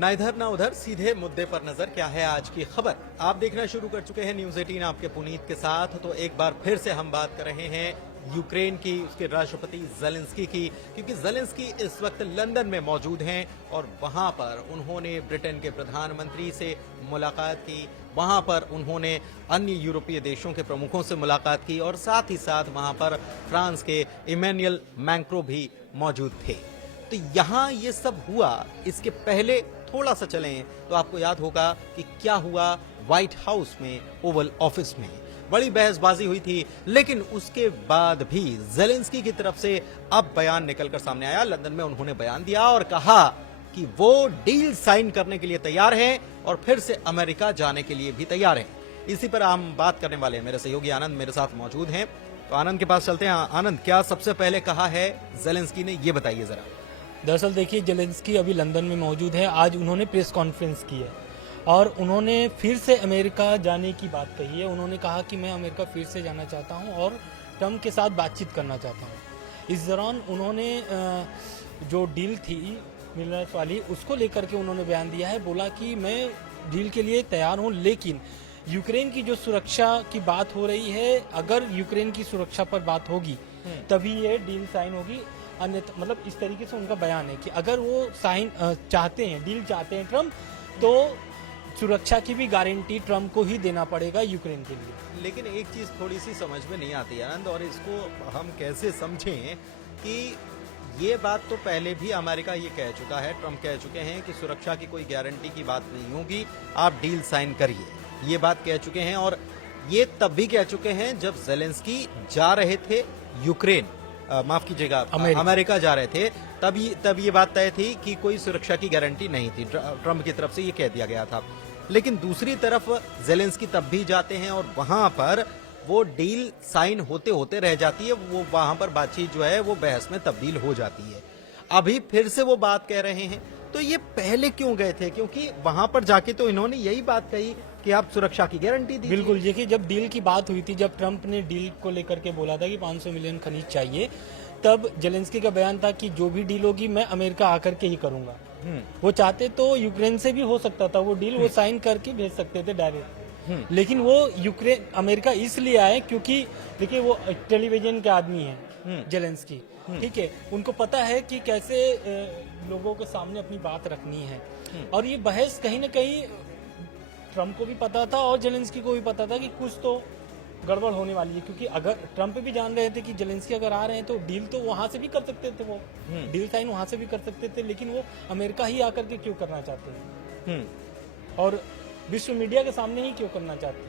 ना इधर ना उधर, सीधे मुद्दे पर नजर। क्या है आज की खबर? आप देखना शुरू कर चुके हैं न्यूज 18 आपके पुनीत के साथ। तो एक बार फिर से हम बात कर रहे हैं यूक्रेन की, उसके राष्ट्रपति ज़ेलेंस्की की, क्योंकि ज़ेलेंस्की इस वक्त लंदन में मौजूद हैं और वहां पर उन्होंने ब्रिटेन के प्रधानमंत्री से मुलाकात की, वहां पर उन्होंने अन्य यूरोपीय देशों के प्रमुखों से मुलाकात की और साथ ही साथ वहां पर फ्रांस के इमैनुअल मैक्रों भी मौजूद थे। तो यहां ये सब हुआ। इसके पहले थोड़ा सा चलें तो आपको याद होगा कि क्या हुआ व्हाइट हाउस में, ओवल ऑफिस में बड़ी बहसबाजी हुई थी, लेकिन उसके बाद भी ज़ेलेंस्की की तरफ से अब बयान निकलकर सामने आया। लंदन में उन्होंने बयान दिया और कहा कि वो डील साइन करने के लिए तैयार हैं और फिर से अमेरिका जाने के लिए भी तैयार हैं। इसी पर हम बात करने वाले हैं। मेरे सहयोगी आनंद मेरे साथ मौजूद हैं, तो आनंद के पास चलते हैं। आनंद, क्या सबसे पहले कहा है ज़ेलेंस्की ने, ये बताइए जरा। दरअसल देखिए, ज़ेलेंस्की अभी लंदन में मौजूद है। आज उन्होंने प्रेस कॉन्फ्रेंस की है और उन्होंने फिर से अमेरिका जाने की बात कही है। उन्होंने कहा कि मैं अमेरिका फिर से जाना चाहता हूं और ट्रम्प के साथ बातचीत करना चाहता हूं। इस दौरान उन्होंने जो डील थी मिलर्स वाली, उसको लेकर के उन्होंने बयान दिया है। बोला कि मैं डील के लिए तैयार हूं, लेकिन यूक्रेन की जो सुरक्षा की बात हो रही है, अगर यूक्रेन की सुरक्षा पर बात होगी तभी ये डील साइन होगी। अन्यथा, मतलब इस तरीके से उनका बयान है कि अगर वो साइन चाहते हैं, डील चाहते हैं ट्रम्प, तो सुरक्षा की भी गारंटी ट्रम्प को ही देना पड़ेगा यूक्रेन के लिए। लेकिन एक चीज थोड़ी सी समझ में नहीं आती आनंद, और इसको हम कैसे समझें कि ये बात तो पहले भी अमेरिका ये कह चुका है, ट्रम्प कह चुके हैं कि सुरक्षा की कोई गारंटी की बात नहीं होगी, आप डील साइन करिए, ये बात कह चुके हैं। और ये तब भी कह चुके हैं जब ज़ेलेंस्की जा रहे थे यूक्रेन, माफ कीजिएगा, अमेरिका जा रहे थे, तब ये बात तय थी कि कोई सुरक्षा की गारंटी नहीं थी। ट्रम्प की तरफ से ये कह दिया गया था। लेकिन दूसरी तरफ ज़ेलेंस्की तब भी जाते हैं और वहां पर वो डील साइन होते होते रह जाती है, वो वहां पर बातचीत जो है वो बहस में तब्दील हो जाती है। अभी फिर से वो बात कह रहे हैं, तो ये पहले क्यों गए थे? क्योंकि वहां पर जाके तो इन्होंने यही बात कही कि आप सुरक्षा की गारंटी दी। बिल्कुल, देखिए, जब डील की बात हुई थी, जब ट्रम्प ने डील को लेकर के बोला था कि 500 मिलियन खनिज चाहिए, तब ज़ेलेंस्की का बयान था कि जो भी डील होगी मैं अमेरिका आकर के ही करूंगा। वो चाहते तो यूक्रेन से भी हो सकता था वो डील, वो साइन करके भेज सकते थे डायरेक्ट, लेकिन वो यूक्रेन अमेरिका इसलिए आए क्योंकि देखिए वो टेलीविजन के आदमी हैं ज़ेलेंस्की, ठीक है। उनको पता है कि कैसे लोगों के सामने अपनी बात रखनी है, और ये बहस कहीं ना कहीं ट्रम्प को भी पता था और ज़ेलेंस्की को भी पता था कि कुछ तो गड़बड़ होने वाली है। क्योंकि अगर ट्रम्प भी जान रहे थे कि ज़ेलेंस्की अगर आ रहे हैं तो डील तो वहां से भी कर सकते थे, वो डील साइन वहां से भी कर सकते थे, लेकिन वो अमेरिका ही आकर के क्यों करना चाहते हैं और विश्व मीडिया के सामने ही क्यों करना चाहते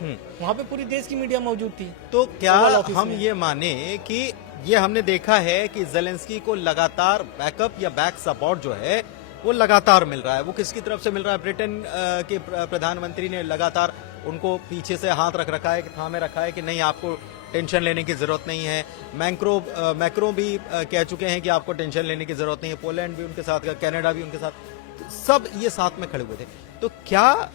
हैं? वहां पे पूरी देश की मीडिया मौजूद थी। तो क्या हम ये माने कि ये हमने देखा है कि ज़ेलेंस्की को लगातार बैकअप या बैक सपोर्ट जो है वो लगातार मिल रहा है। वो किसकी तरफ से मिल रहा है? ब्रिटेन के प्रधानमंत्री ने लगातार उनको पीछे से हाथ रख रखा है, थामे रखा है कि नहीं, आपको टेंशन लेने की जरूरत नहीं है। मैक्रो भी कह चुके हैं कि आपको टेंशन लेने की जरूरत नहीं है। पोलैंड भी उनके साथ, कनाडा भी उनके साथ, सब ये साथ में खड़े हुए थे। तो क्या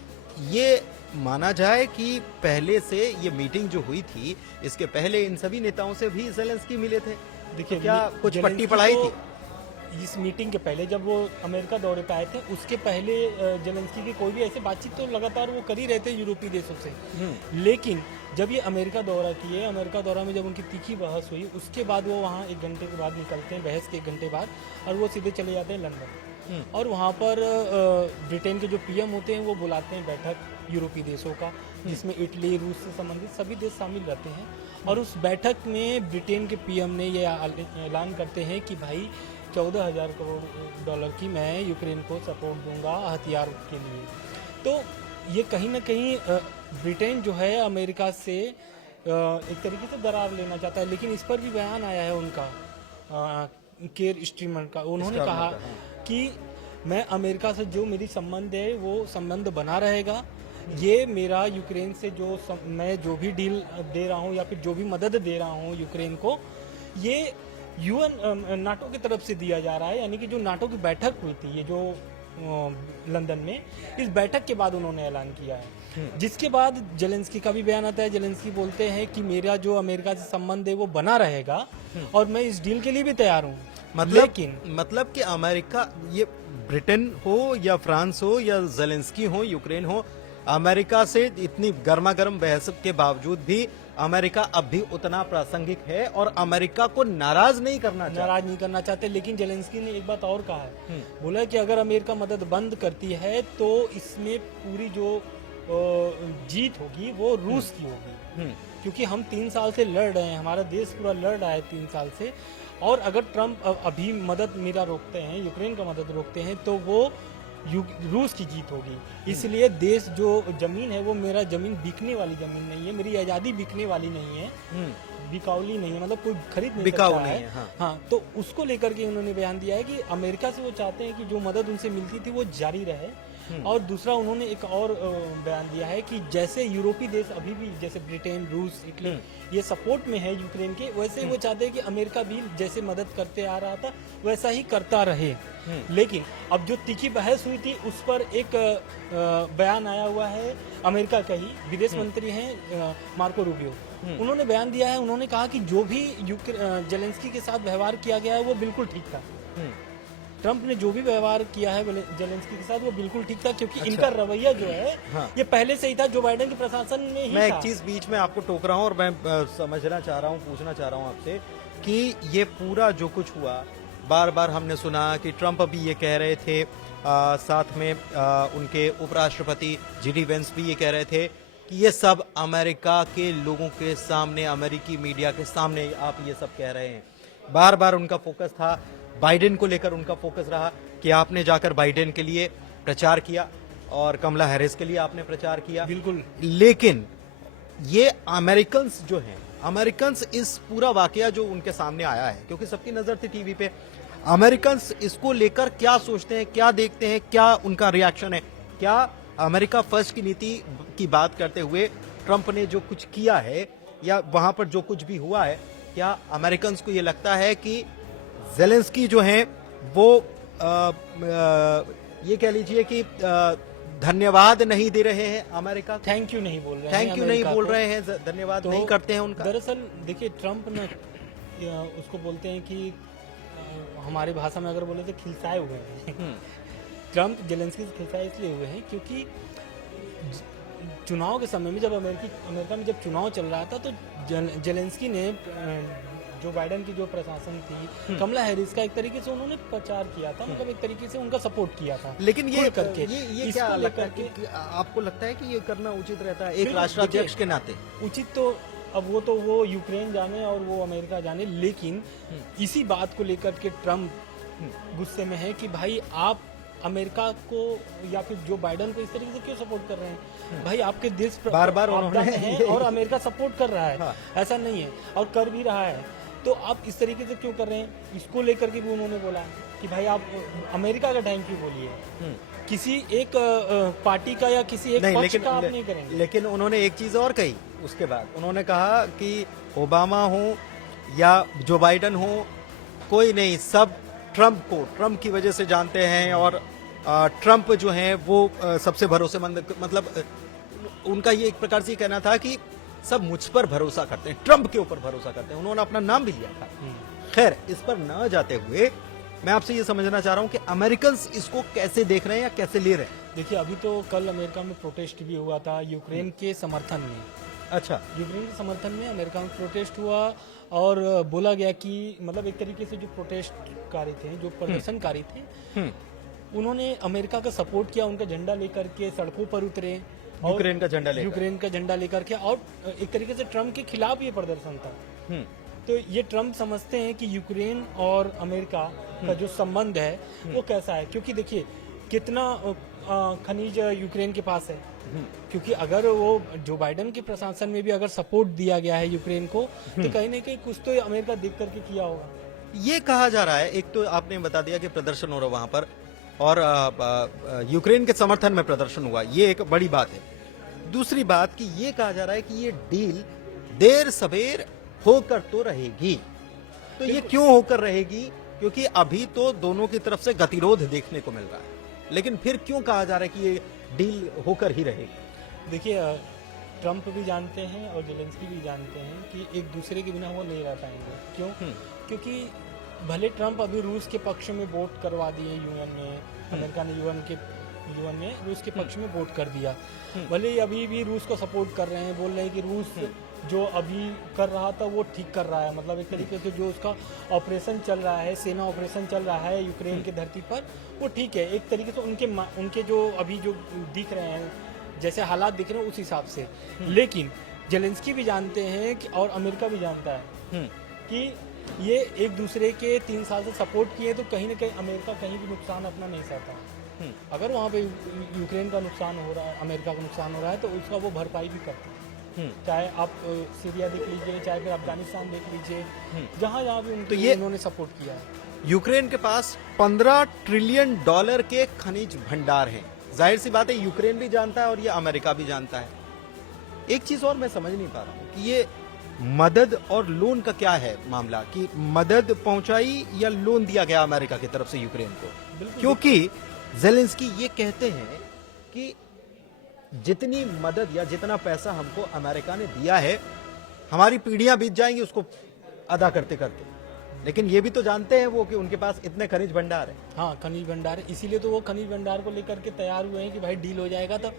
ये माना जाए कि पहले से ये मीटिंग जो हुई थी, इसके पहले इन सभी नेताओं से भी ज़ेलेंस्की मिले थे? देखिए, क्या कुछ पट्टी पढ़ाई थी? इस मीटिंग के पहले जब वो अमेरिका दौरे पे आए थे, उसके पहले ज़ेलेंस्की की कोई भी ऐसी बातचीत तो लगातार वो कर ही रहे थे यूरोपीय देशों से। लेकिन जब ये अमेरिका दौरा किए, अमेरिका दौरा में जब उनकी तीखी बहस हुई, उसके बाद वो वहाँ 1 घंटे के बाद निकलते हैं, बहस के 1 घंटे बाद, और वो सीधे चले जाते हैं लंदन। और वहाँ पर ब्रिटेन के जो पीएम होते हैं वो बुलाते हैं बैठक यूरोपीय देशों का, जिसमें इटली, रूस से संबंधित सभी देश शामिल रहते हैं। और उस बैठक में ब्रिटेन के पीएम ने ये ऐलान करते हैं कि भाई 14,000 करोड़ डॉलर की मैं यूक्रेन को सपोर्ट दूंगा हथियार के लिए। तो ये कहीं ना कहीं ब्रिटेन जो है अमेरिका से एक तरीके से दरार लेना चाहता है। लेकिन इस पर भी बयान आया है उनका, केयर स्टीमर का। उन्होंने कहा कि मैं अमेरिका से जो मेरी संबंध है वो संबंध बना रहेगा। ये मेरा यूक्रेन से मैं जो भी डील दे रहा हूँ या फिर जो भी मदद दे रहा हूँ यूक्रेन को, ये यूएन नाटो की तरफ से दिया जा रहा है। यानी कि जो नाटो की बैठक हुई थी, ये जो लंदन में, इस बैठक के बाद उन्होंने ऐलान किया है, जिसके बाद ज़ेलेंस्की का भी बयान आता है। ज़ेलेंस्की बोलते हैं कि मेरा जो अमेरिका से संबंध है वो बना रहेगा और मैं इस डील के लिए भी तैयार हूँ। मतलब कि अमेरिका, ये ब्रिटेन हो या फ्रांस हो या जेलेंस्की हो, यूक्रेन हो, अमेरिका से इतनी गर्मा गर्म बहस के बावजूद भी अमेरिका अब भी उतना प्रासंगिक है और अमेरिका को नाराज नहीं करना चाहता। नाराज नहीं करना चाहते। लेकिन जेलेंस्की ने एक बात और कहा है, बोला है कि अगर अमेरिका मदद बंद करती है तो इसमें पूरी जो जीत होगी वो रूस की होगी, क्योंकि हम 3 साल से लड़ रहे हैं, हमारा देश पूरा लड़ रहा है 3 साल से, और अगर ट्रम्प अभी मदद मेरा रोकते हैं, यूक्रेन का मदद रोकते हैं, तो वो रूस की जीत होगी। इसलिए देश जो जमीन है वो मेरा जमीन बिकने वाली जमीन नहीं है, मेरी आज़ादी बिकने वाली नहीं है, बिकाउली नहीं है, मतलब कोई खरीद नहीं बिकाऊ सकता नहीं है। है, हाँ, तो उसको लेकर के उन्होंने बयान दिया है कि अमेरिका से वो चाहते हैं कि जो मदद उनसे मिलती थी वो जारी रहे। और दूसरा उन्होंने एक और बयान दिया है कि जैसे यूरोपीय देश अभी भी जैसे ब्रिटेन, रूस, इटली ये सपोर्ट में है यूक्रेन के, वैसे ही वो चाहते हैं कि अमेरिका भी जैसे मदद करते आ रहा था वैसा ही करता रहे। लेकिन अब जो तीखी बहस हुई थी उस पर एक बयान आया हुआ है, अमेरिका का ही विदेश मंत्री हैं मार्को रूबियो, उन्होंने बयान दिया है, उन्होंने कहा कि जो भी जेलेंस्की के साथ व्यवहार किया गया है वो बिल्कुल ठीक था। ट्रंप ने जो भी व्यवहार किया है जेलेंस्की के साथ वो बिल्कुल ठीक था, क्योंकि इनका रवैया जो है ये पहले से ही था, जो बाइडेन के प्रशासन में ही मैं था। एक चीज बीच में आपको टोक रहा हूं और मैं समझना चाह रहा हूं, पूछना चाह रहा हूं आपसे कि ये पूरा जो कुछ हुआ, बार बार हमने सुना कि ट्रंप अभी ये कह रहे थे, साथ में उनके उपराष्ट्रपति जीडी वेंस भी ये कह रहे थे कि ये सब अमेरिका के लोगों के सामने, अमेरिकी मीडिया के सामने आप ये सब कह रहे हैं। बार बार उनका फोकस था, बाइडेन को लेकर उनका फोकस रहा कि आपने जाकर बाइडेन के लिए प्रचार किया और कमला हैरिस के लिए आपने प्रचार किया। बिल्कुल। लेकिन ये अमेरिकन्स जो हैं, अमेरिकन्स इस पूरा वाकया जो उनके सामने आया है, क्योंकि सबकी नजर थी टीवी पे, अमेरिकन्स इसको लेकर क्या सोचते हैं, क्या देखते हैं, क्या उनका रिएक्शन है? क्या अमेरिका फर्स्ट की नीति की बात करते हुए ट्रंप ने जो कुछ किया है या वहां पर जो कुछ भी हुआ है, क्या अमेरिकन्स को ये लगता है कि जेलेंस्की जो हैं वो ये कह लीजिए कि धन्यवाद नहीं दे रहे हैं अमेरिका को, थैंक यू नहीं बोल रहे हैं, थैंक यू नहीं बोल रहे हैं, धन्यवाद नहीं करते हैं उनका? दरअसल देखिए, ट्रंप ना उसको बोलते हैं कि हमारी भाषा में अगर बोले तो खिलसाए हुए हैं। ट्रंप जेलेंस्की से खिलसाए इसलिए हुए हैं क्योंकि चुनाव के समय में जब अमेरिका में जब चुनाव चल रहा था तो जेलेंस्की ने जो बाइडेन की जो प्रशासन थी, कमला हैरिस का एक तरीके से उन्होंने प्रचार किया था, मतलब एक तरीके से उनका सपोर्ट किया था। लेकिन ये करके ये क्या लगता है कि आपको लगता है कि ये करना उचित रहता है एक राष्ट्राध्यक्ष के नाते? उचित तो अब वो यूक्रेन जाने और वो अमेरिका जाने, लेकिन इसी बात को लेकर के ट्रंप गुस्से में है कि भाई आप अमेरिका को या फिर जो बाइडेन को इस तरीके से क्यों सपोर्ट कर रहे हैं? भाई आपके देश बार बार उन्होंने और अमेरिका सपोर्ट कर रहा है। हाँ। ऐसा नहीं है, और कर भी रहा है, तो आप इस तरीके से क्यों कर रहे हैं? इसको लेकर के भी उन्होंने बोला कि भाई आप अमेरिका का थैंक यू बोलिए, किसी एक पार्टी का या किसी एक पक्ष का आप नहीं करेंगे। लेकिन उन्होंने एक चीज और कही उसके बाद, उन्होंने कहा कि ओबामा हो या जो बाइडेन हो, कोई नहीं, सब ट्रंप की वजह से जानते हैं, और ट्रंप जो हैं वो सबसे भरोसेमंद, मतलब उनका ये एक प्रकार से कहना था कि सब मुझ पर भरोसा करते हैं, ट्रंप के ऊपर भरोसा करते हैं, उन्होंने अपना नाम भी लिया था। खैर, इस पर न जाते हुए मैं आपसे ये समझना चाह रहा हूं कि अमेरिकन्स इसको कैसे देख रहे हैं या कैसे ले रहे हैं? देखिए, अभी तो कल अमेरिका में प्रोटेस्ट भी हुआ था यूक्रेन के समर्थन में। अच्छा, यूक्रेन के समर्थन में अमेरिका में प्रोटेस्ट हुआ और बोला गया कि मतलब एक तरीके से जो प्रोटेस्टकारी थे, जो प्रदर्शनकारी थे, उन्होंने अमेरिका का सपोर्ट किया, उनका झंडा लेकर के सड़कों पर उतरे, यूक्रेन का झंडा लेकर के, और एक तरीके से ट्रंप के खिलाफ ये प्रदर्शन था। तो ये ट्रंप समझते हैं कि यूक्रेन और अमेरिका का जो संबंध है वो कैसा है, क्योंकि देखिए कितना खनिज यूक्रेन के पास है, क्योंकि अगर वो जो बाइडेन के प्रशासन में भी अगर सपोर्ट दिया गया है यूक्रेन को, तो कहीं ना कहीं कुछ तो अमेरिका देख करके किया होगा। ये कहा जा रहा है, एक तो आपने बता दिया कि प्रदर्शन हो रहा वहां पर, और यूक्रेन के समर्थन में प्रदर्शन हुआ, ये एक बड़ी बात है। दूसरी बात कि ये कहा जा रहा है कि ये डील देर सवेर होकर तो रहेगी, तो ये क्यों होकर रहेगी? क्योंकि अभी तो दोनों की तरफ से गतिरोध देखने को मिल रहा है, लेकिन फिर क्यों कहा जा रहा है कि ये डील होकर ही रहेगी? देखिए, ट्रंप भी जानते हैं और जेलेंस्की भी जानते हैं कि एक दूसरे के बिना वो नहीं रह पाएंगे। क्यों? क्योंकि भले ट्रम्प अभी रूस के पक्ष में वोट करवा दिए यूएन में, अमेरिका ने यूएन में रूस के पक्ष में वोट कर दिया, भले ही अभी भी रूस को सपोर्ट कर रहे हैं, बोल रहे हैं कि रूस जो अभी कर रहा था वो ठीक कर रहा है, मतलब एक तरीके से जो उसका ऑपरेशन चल रहा है, सेना ऑपरेशन चल रहा है यूक्रेन की धरती पर, वो ठीक है एक तरीके से उनके जो अभी जो दिख रहे हैं, जैसे हालात दिख रहे हैं उस हिसाब से। लेकिन जेलेंस्की भी जानते हैं कि, और अमेरिका भी जानता है कि ये एक दूसरे के 3 साल से सपोर्ट किए, तो कहीं ना कहीं अमेरिका कहीं भी नुकसान अपना नहीं सहता। अगर वहाँ पे यूक्रेन का नुकसान हो रहा है, अमेरिका का नुकसान हो रहा है, तो उसका वो भरपाई भी करता है। चाहे आप सीरिया देख लीजिए, चाहे फिर अफगानिस्तान देख लीजिए, जहाँ जहाँ भी तो ये उन्होंने सपोर्ट किया है। यूक्रेन के पास $15 ट्रिलियन के खनिज भंडार हैं। जाहिर सी बात है यूक्रेन भी जानता है और ये अमेरिका भी जानता है। एक चीज और मैं समझ नहीं पा रहा हूँ कि ये मदद और लोन का क्या है मामला, कि मदद पहुंचाई या लोन दिया गया अमेरिका की तरफ से यूक्रेन को, क्योंकि जेलेंस्की ये कहते हैं कि जितनी मदद या जितना पैसा हमको अमेरिका ने दिया है, हमारी पीढ़ियां बीत जाएंगी उसको अदा करते करते, लेकिन ये भी तो जानते हैं वो कि उनके पास इतने खनिज भंडार है। हाँ, खनिज भंडार है, इसीलिए तो वो खनिज भंडार को लेकर के तैयार हुए हैं कि भाई डील हो जाएगा तो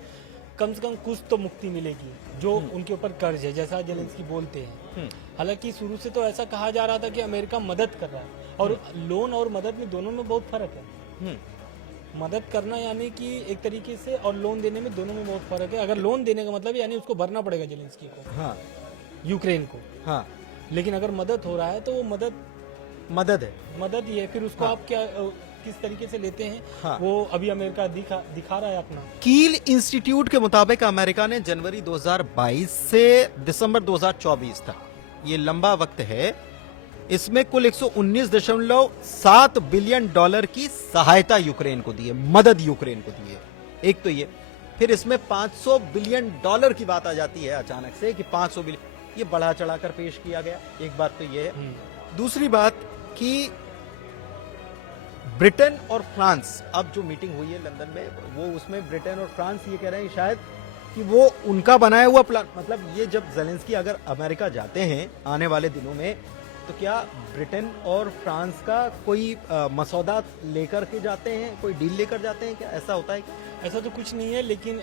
कम से कम कुछ तो मुक्ति मिलेगी जो उनके ऊपर कर्ज है, जैसा जेलेंस्की बोलते हैं। हालांकि शुरू से तो ऐसा कहा जा रहा था कि अमेरिका मदद कर रहा है, और लोन और मदद में दोनों में बहुत फर्क है। मदद करना यानी कि एक तरीके से, और लोन देने में दोनों में बहुत फर्क है। अगर लोन देने का मतलब यानी उसको भरना पड़ेगा जेलेंस्की को, हाँ, यूक्रेन को, हाँ, लेकिन अगर मदद हो रहा है तो वो मदद है, मदद ही है। फिर उसको आप क्या किस तरीके से लेते हैं, हाँ। वो अभी अमेरिका दिखा रहा है अपना। कील इंस्टीट्यूट के मुताबिक अमेरिका ने जनवरी 2022 से दिसंबर 2024 तक, ये लंबा वक्त है, इसमें कुल $119.7 बिलियन की सहायता यूक्रेन को दी है, मदद यूक्रेन को दी है। एक तो ये, फिर इसमें $500 बिलियन की बात आ जाती है अचानक से कि 500 बिलियन, ये बढ़ा चढ़ाकर पेश किया गया। एक बात तो ये है। दूसरी बात कि ब्रिटेन और फ्रांस, अब जो मीटिंग हुई है लंदन में, वो उसमें ब्रिटेन और फ्रांस ये कह रहे हैं शायद कि वो उनका बनाया हुआ प्लान, मतलब ये जब जेलेंस्की अगर अमेरिका जाते हैं आने वाले दिनों में, तो क्या ब्रिटेन और फ्रांस का कोई मसौदा लेकर के जाते हैं, कोई डील लेकर जाते हैं, क्या ऐसा होता है क्या? ऐसा तो कुछ नहीं है, लेकिन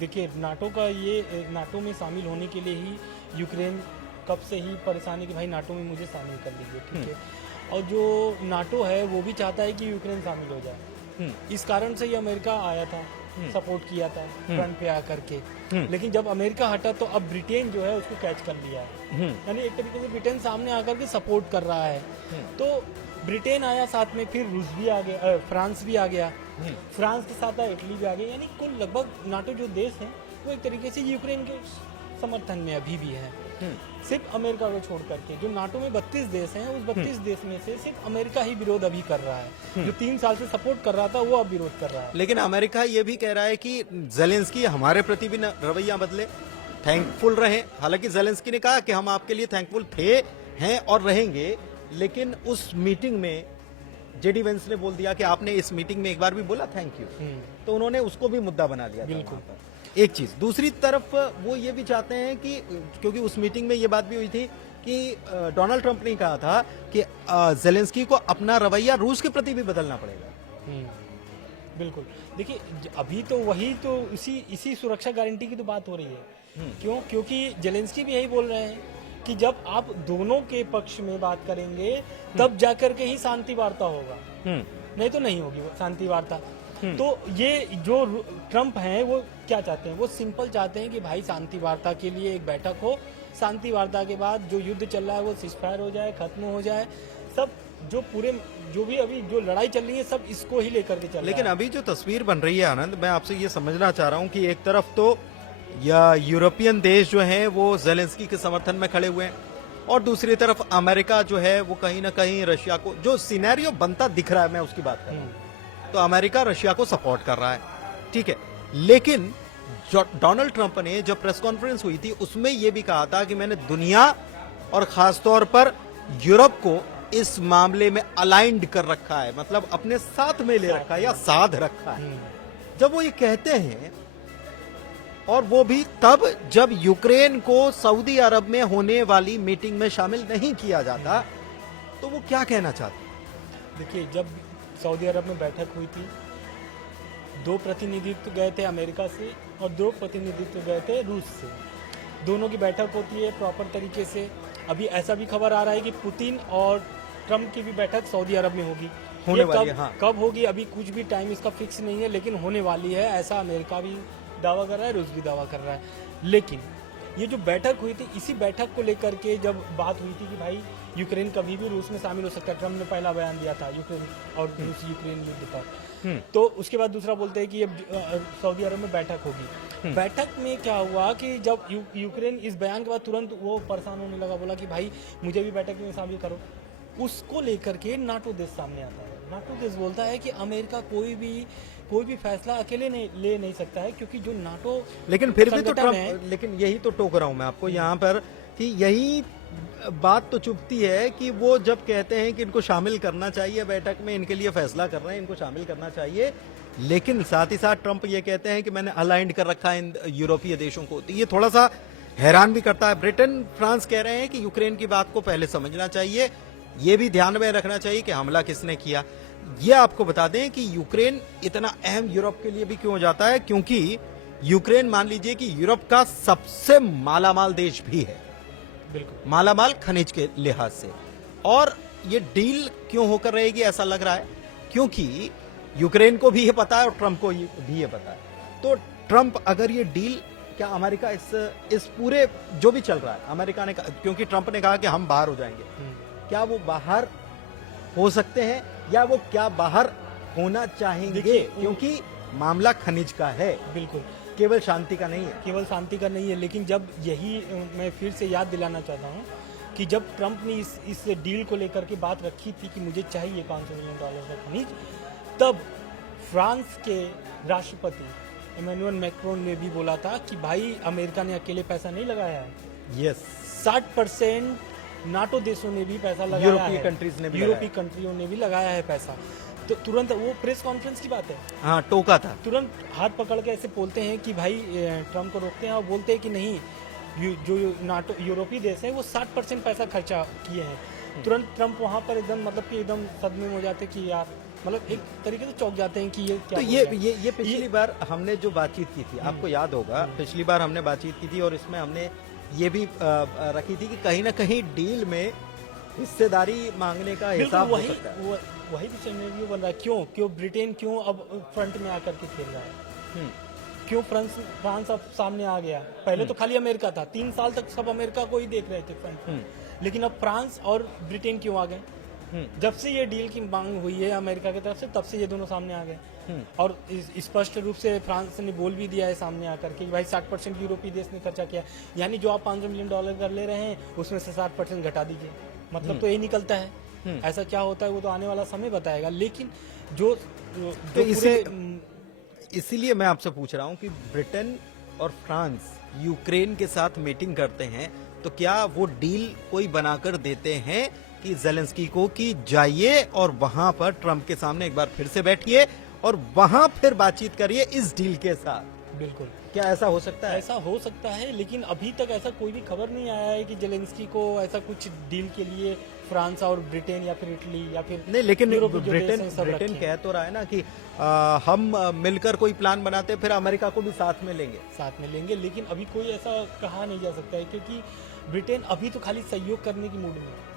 देखिए नाटो में शामिल होने के लिए ही यूक्रेन कब से ही परेशान है कि भाई नाटो में मुझे शामिल कर लीजिए, ठीक है। और जो नाटो है वो भी चाहता है कि यूक्रेन शामिल हो जाए, इस कारण से ये अमेरिका आया था, सपोर्ट किया था फ्रंट पे आकर के। लेकिन जब अमेरिका हटा तो अब ब्रिटेन जो है उसको कैच कर लिया है, यानी एक तरीके से ब्रिटेन सामने आकर के सपोर्ट कर रहा है। तो ब्रिटेन आया साथ में, फिर रूस भी आ गया, फ्रांस भी आ गया, फ्रांस के साथ इटली भी आ गया, यानी कुल लगभग नाटो जो देश हैं वो एक तरीके से यूक्रेन के समर्थन में अभी भी है। सिर्फ अमेरिका को छोड़ करके जो नाटो में 32 देश हैं, उस 32 देश में से सिर्फ अमेरिका ही विरोध अभी कर रहा है। जो 3 साल से सपोर्ट कर रहा था वो अब विरोध कर रहा है। लेकिन अमेरिका ये भी कह रहा है कि जेलेंस्की हमारे प्रति भी रवैया बदले, थैंकफुल रहे। हालांकि जेलेंस्की ने कहा कि हम आपके लिए थैंकफुल थे, हैं और रहेंगे, लेकिन उस मीटिंग में जेडी वेंस ने बोल दिया कि आपने इस मीटिंग में एक बार भी बोला थैंक यू, तो उन्होंने उसको भी मुद्दा बना लिया। बिल्कुल। एक चीज, दूसरी तरफ वो ये भी चाहते हैं कि, क्योंकि उस मीटिंग में ये बात भी हुई थी कि डोनाल्ड ट्रंप ने कहा था कि जेलेंस्की को अपना रवैया रूस के प्रति भी बदलना पड़ेगा। बिल्कुल। देखिए अभी तो वही तो इसी सुरक्षा गारंटी की तो बात हो रही है। क्यों? क्योंकि जेलेंस्की भी यही बोल रहे हैं कि जब आप दोनों के पक्ष में बात करेंगे तब जाकर के ही शांति वार्ता होगा, नहीं तो नहीं होगी शांति वार्ता। तो ये जो ट्रंप हैं वो क्या चाहते हैं, वो सिंपल चाहते हैं कि भाई शांति वार्ता के लिए एक बैठक हो, शांति वार्ता के बाद जो युद्ध चल रहा है वो सीजफायर हो जाए, खत्म हो जाए, सब जो भी अभी जो लड़ाई चल रही है सब इसको ही लेकर के चल रहा है। लेकिन अभी जो तस्वीर बन रही है आनंद, मैं आपसे ये समझना चाह रहा हूँ कि एक तरफ तो या यूरोपियन देश जो हैं वो जेलेंस्की के समर्थन में खड़े हुए हैं, और दूसरी तरफ अमेरिका जो है वो कहीं ना कहीं रशिया को, जो सिनेरियो बनता दिख रहा है, मैं उसकी बात कर रहा हूँ, तो अमेरिका रशिया को सपोर्ट कर रहा है, ठीक है। लेकिन डोनाल्ड ट्रंप ने जब प्रेस कॉन्फ्रेंस हुई थी उसमें यह भी कहा था कि मैंने दुनिया और खासतौर पर यूरोप को इस मामले में अलाइंड कर रखा है, मतलब अपने साथ में ले रखा है या साध रखा है। जब वो ये कहते हैं, और वो भी तब जब यूक्रेन को सऊदी अरब में होने वाली मीटिंग में शामिल नहीं किया जाता, तो वो क्या कहना चाहते हैं? देखिए, जब सऊदी अरब में बैठक हुई थी, 2 प्रतिनिधित्व गए थे अमेरिका से और 2 प्रतिनिधित्व गए थे रूस से। दोनों की बैठक होती है प्रॉपर तरीके से। अभी ऐसा भी खबर आ रहा है कि पुतिन और ट्रम्प की भी बैठक सऊदी अरब में होगी। होने ये वाली है, हाँ। कब होगी अभी कुछ भी टाइम इसका फिक्स नहीं है, लेकिन होने वाली है, ऐसा अमेरिका भी दावा कर रहा है, रूस भी दावा कर रहा है। लेकिन ये जो बैठक हुई थी, इसी बैठक को लेकर के जब बात हुई थी कि भाई यूक्रेन कभी भी रूस में शामिल हो सकता है, ट्रम्प ने पहला बयान दिया था यूक्रेन और रूस यूक्रेन युद्ध पर। तो उसके बाद दूसरा बोलते हैं कि ये सऊदी अरब में बैठक होगी। बैठक में क्या हुआ कि जब यूक्रेन इस बयान के बाद तुरंत वो परेशान होने लगा, बोला कि भाई मुझे भी बैठक में शामिल करो। उसको लेकर के नाटो देश सामने आता है। नाटो देश बोलता है कि अमेरिका कोई भी फैसला अकेले ले नहीं सकता है, क्योंकि जो नाटो लेकिन फिर भी तो संगठन है, ट्रम्प, लेकिन यही तो टोक रहा हूं मैं आपको यहाँ पर कि यही बात तो चुभती है कि वो जब कहते हैं कि इनको शामिल करना चाहिए बैठक में, इनके लिए फैसला कर रहे हैं, इनको शामिल करना चाहिए, लेकिन साथ ही साथ ट्रम्प ये कहते हैं कि मैंने अलाइंड कर रखा है इन यूरोपीय देशों को। तो ये थोड़ा सा हैरान भी करता है। ब्रिटेन, फ्रांस कह रहे हैं कि यूक्रेन की बात को पहले समझना चाहिए, ये भी ध्यान में रखना चाहिए कि हमला किसने किया। ये आपको बता दें कि यूक्रेन इतना अहम यूरोप के लिए भी क्यों हो जाता है, क्योंकि यूक्रेन मान लीजिए कि यूरोप का सबसे मालामाल देश भी है, बिल्कुल मालामाल खनिज के लिहाज से। और ये डील क्यों होकर रहेगी ऐसा लग रहा है, क्योंकि यूक्रेन को भी ये पता है और ट्रंप को भी ये पता है। तो ट्रंप अगर ये डील, क्या अमेरिका इस पूरे जो भी चल रहा है, अमेरिका ने क्योंकि ट्रंप ने कहा कि हम बाहर हो जाएंगे, क्या वो बाहर हो सकते हैं या वो क्या बाहर होना चाहेंगे, क्योंकि मामला खनिज का है, बिल्कुल केवल शांति का नहीं है। केवल शांति का नहीं है। लेकिन जब यही मैं फिर से याद दिलाना चाहता हूँ कि जब ट्रंप ने इस डील को लेकर के बात रखी थी कि मुझे चाहिए $500 मिलियन का खनिज, तब फ्रांस के राष्ट्रपति इमैनुअल मैक्रोन ने भी बोला था कि भाई अमेरिका ने अकेले पैसा नहीं लगाया है, यस 60% नाटो देशों ने भी पैसा लगाया है, यूरोपीय कंट्रीज ने भी यूरोपीय कंट्रियों ने भी लगाया है पैसा। तो तुरंत वो प्रेस कॉन्फ्रेंस की बात है, हाँ टोका था, तुरंत हाथ पकड़ के ऐसे बोलते हैं कि भाई ट्रम्प को रोकते हैं और बोलते हैं कि नहीं, जो नाटो यूरोपीय देश है वो 60% पैसा खर्चा किए हैं। तुरंत ट्रम्प वहां पर एकदम मतलब कि एकदम सदमे में हो जाते कि यार, मतलब एक तरीके से चौंक जाते हैं कि ये क्या। तो ये पिछली बार हमने जो बातचीत की थी, आपको याद होगा, पिछली बार हमने बातचीत की थी और इसमें हमने ये भी रखी थी कि कहीं ना कहीं डील में हिस्सेदारी मांगने का हिसाब हो सकता है। वही तो सिनेरियो बन रहा है। क्यों ब्रिटेन क्यों अब फ्रंट में आकर के खेल रहा है, क्यों फ्रांस अब सामने आ गया। पहले तो खाली अमेरिका था, 3 साल तक सब अमेरिका को ही देख रहे थे फ्रंट में, लेकिन अब फ्रांस और ब्रिटेन क्यों आ गए। जब से ये डील की मांग हुई है अमेरिका की तरफ से, तब से ये दोनों सामने आ गए। और स्पष्ट रूप से फ्रांस ने बोल भी दिया है सामने आकर के भाई 60% यूरोपीय देश ने खर्चा किया, यानी जो आप $500 मिलियन कर ले रहे हैं उसमें से 60% घटा दीजिए, मतलब तो यही निकलता है। ऐसा क्या होता है वो तो आने वाला समय बताएगा। लेकिन जो इसीलिए मैं आपसे पूछ रहा हूं कि ब्रिटेन और फ्रांस यूक्रेन के साथ मीटिंग करते हैं, तो क्या वो डील कोई बनाकर देते हैं कि जेलेंस्की को कि जाइए और वहां पर ट्रंप के सामने एक बार फिर से बैठिए और वहां फिर बातचीत करिए इस डील के साथ। बिल्कुल, क्या ऐसा हो सकता है? ऐसा हो सकता है, लेकिन अभी तक ऐसा कोई भी खबर नहीं आया है कि जेलेंस्की को ऐसा कुछ डील के लिए फ्रांस और ब्रिटेन या फिर इटली या फिर नहीं, लेकिन ब्रिटेन कह तो रहा है ना कि हम मिलकर कोई प्लान बनाते हैं, फिर अमेरिका को भी साथ में लेंगे। लेकिन अभी कोई ऐसा कहा नहीं जा सकता है, क्योंकि ब्रिटेन अभी तो खाली सहयोग करने की मूड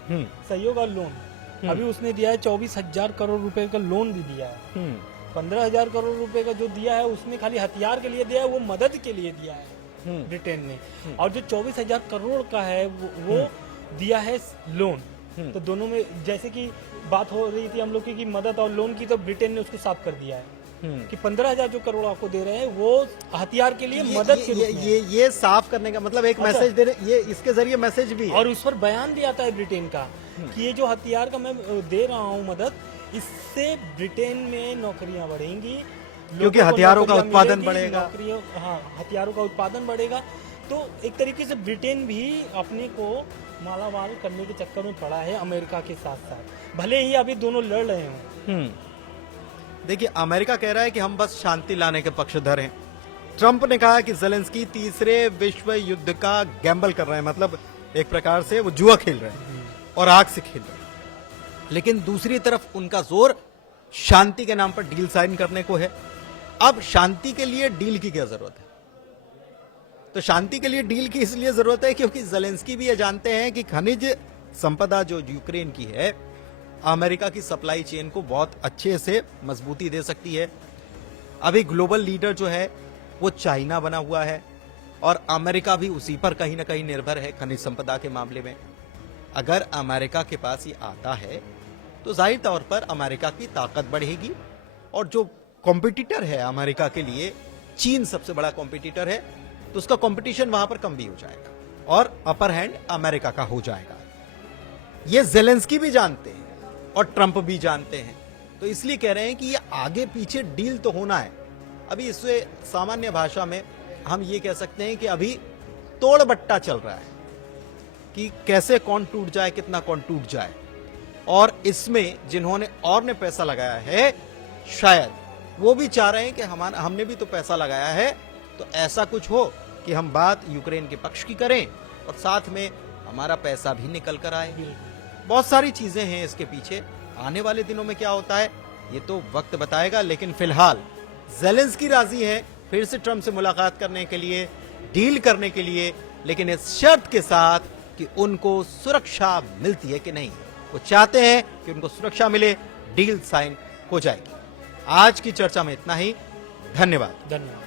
में, सहयोग और लोन। अभी उसने दिया है 24,000 करोड़ रुपए का लोन भी दिया है। 15,000 करोड़ रुपए का जो दिया है उसमें खाली हथियार के लिए दिया है, वो मदद के लिए दिया है ब्रिटेन ने। और जो 24,000 करोड़ का है वो दिया है लोन। तो दोनों में जैसे कि बात हो रही थी हम लोग की मदद और लोन की, तो ब्रिटेन ने उसको साफ कर दिया है कि 15,000 जो करोड़ आपको दे रहे हैं वो हथियार के लिए मदद के रूप में। ये साफ करने का मतलब एक मैसेज दे रहे, ये इसके जरिए मैसेज भी है। और उस पर बयान भी आता है ब्रिटेन का कि ये जो हथियार का मैं दे रहा हूँ मदद, इससे ब्रिटेन में नौकरियां बढ़ेंगी, क्योंकि हथियारों का उत्पादन बढ़ेगा। हाँ, हथियारों का उत्पादन बढ़ेगा। तो एक तरीके से ब्रिटेन भी अपने को मालामाल करने के चक्कर में पड़ा है अमेरिका के साथ साथ, भले ही अभी दोनों लड़ रहे हों। देखिए, अमेरिका कह रहा है कि हम बस शांति लाने के पक्षधर हैं। ट्रंप ने कहा कि जेलेंस्की तीसरे विश्व युद्ध का गैम्बल कर रहे हैं, मतलब एक प्रकार से वो जुआ खेल रहे हैं और आग से खेल रहे हैं। लेकिन दूसरी तरफ उनका जोर शांति के नाम पर डील साइन करने को है। अब शांति के लिए डील की क्या जरूरत है? तो शांति के लिए डील की इसलिए जरूरत है क्योंकि ज़ेलेंस्की भी ये जानते हैं कि खनिज संपदा जो यूक्रेन की है अमेरिका की सप्लाई चेन को बहुत अच्छे से मजबूती दे सकती है। अभी ग्लोबल लीडर जो है वो चाइना बना हुआ है और अमेरिका भी उसी पर कहीं ना कहीं निर्भर है खनिज संपदा के मामले में। अगर अमेरिका के पास ये आता है तो जाहिर तौर पर अमेरिका की ताकत बढ़ेगी और जो कॉम्पिटिटर है अमेरिका के लिए, चीन सबसे बड़ा कॉम्पिटिटर है, तो उसका कंपटीशन वहां पर कम भी हो जाएगा और अपर हैंड अमेरिका का हो जाएगा। ये ज़ेलेंस्की भी जानते हैं और ट्रंप भी जानते हैं, तो इसलिए कह रहे हैं कि ये आगे पीछे डील तो होना है। अभी इससे सामान्य भाषा में हम ये कह सकते हैं कि अभी तोड़ बट्टा चल रहा है कि कैसे कौन टूट जाए, कितना कौन टूट जाए। और इसमें जिन्होंने और ने पैसा लगाया है शायद वो भी चाह रहे हैं कि हमने भी तो पैसा लगाया है, तो ऐसा कुछ हो कि हम बात यूक्रेन के पक्ष की करें और साथ में हमारा पैसा भी निकल कर आए। बहुत सारी चीजें हैं इसके पीछे। आने वाले दिनों में क्या होता है ये तो वक्त बताएगा, लेकिन फिलहाल ज़ेलेंस्की राजी है फिर से ट्रंप से मुलाकात करने के लिए, डील करने के लिए, लेकिन इस शर्त के साथ कि उनको सुरक्षा मिलती है कि नहीं। वो चाहते हैं कि उनको सुरक्षा मिले, डील साइन हो जाएगी। आज की चर्चा में इतना ही। धन्यवाद। धन्यवाद।